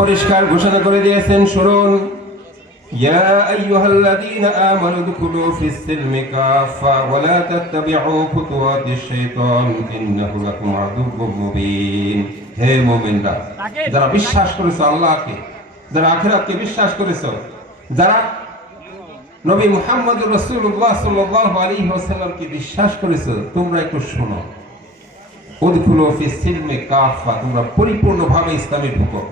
পরিষ্কার ঘোষণা করে দিয়েছেন, শুনুন, ইয়া আইয়ুহাল্লাযীনা আমানু দুখুলু ফিস সিলমি কাফা ওয়া লা তাত্তাবিউ খুতুওয়াতিশ শাইতান ইন্নাহু লাকুম আদুউউম মুবিন। হে মুমিনরা, যারা বিশ্বাস করেছো আল্লাহকে, যারা আখিরাতকে বিশ্বাস করেছো, যারা নবী মুহাম্মদুর রাসূলুল্লাহ সাল্লাল্লাহু আলাইহি ওয়াসাল্লামকে বিশ্বাস করেছো, তোমরা একটু শোনো। উদখুলু ফিস সিলমি কাফা, তোমরা পরিপূর্ণভাবে ইসলামে ঢুকো,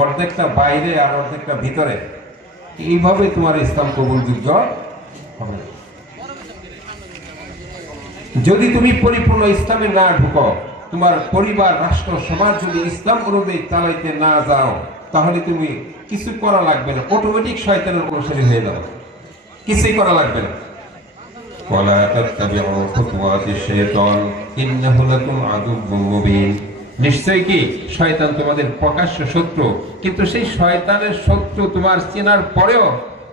অর্ধেকটা বাইরে আর অর্ধেকটা ভিতরে। এইভাবে তোমার ইসলাম কবুলযোগ্য হবে। যদি তুমি পরিপূর্ণ ইসলামে না ঢুকো, তোমার পরিবার, রাষ্ট্র, সমাজ যদি ইসলাম অনুযায়ী চালাইতে না যাও, তাহলে তুমি কিছু করা লাগবে না, অটোমেটিক শয়তানের অনুসারী হয়ে যাবে, কিছুই করা লাগবে না। ওয়ালা তাত্তাবিউ খুতুওয়াতিশ শাইতান ইন্নাহু লাকুম আদুউউম মুবিন। নিশ্চয়ই কি শয়তান তোমাদের প্রকাশ্য শত্রু, কিন্তু সেই শয়তানের শত্রু তোমার চেনার পরেও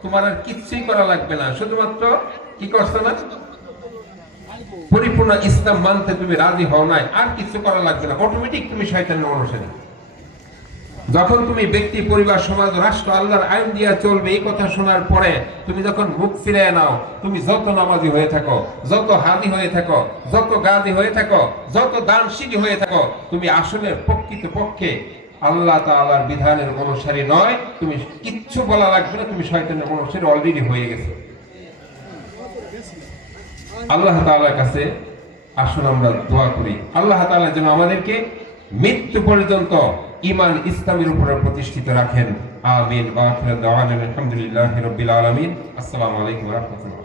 তোমার আর কিছুই করা লাগবে না, শুধুমাত্র কি করছো না, পরিপূর্ণ ইসলাম মানতে তুমি রাজি হও নাই, আর কিছু করা লাগবে না, অটোমেটিক তুমি শয়তানের অনুসারী। যখন তুমি ব্যক্তি, পরিবার, সমাজ, রাষ্ট্র আল্লাহর আইন দিয়া চলবে, এই কথা শোনার পরে তুমি যখন মুখ ফিরিয়ে নাও, তুমি যত নামাজি হয়ে থাকো, যত হাজি হয়ে থাকো, যত গাজী হয়ে থাকো, যত দানশীল হয়ে থাকো, তুমি আসলে প্রকৃতপক্ষে আল্লাহ তাআলার বিধানের অনুসারী নয়। তুমি কিচ্ছু বলা লাগবে না, তুমি শয়তানের অনুসারী অলরেডি হয়ে গেছো। আল্লাহ তাআলার কাছে আসুন আমরা দোয়া করি, আল্লাহ তাআলা যেন আমাদেরকে মৃত্যু পর্যন্ত ঈমান ইসলামের উপরে প্রতিষ্ঠিত রাখেন। আমিন। ওয়া আখিরু দাওয়ানা আলহামদুলিল্লাহি রাব্বিল আলামিন। আসসালামু আলাইকুম ওয়া রাহমাতুল্লাহ।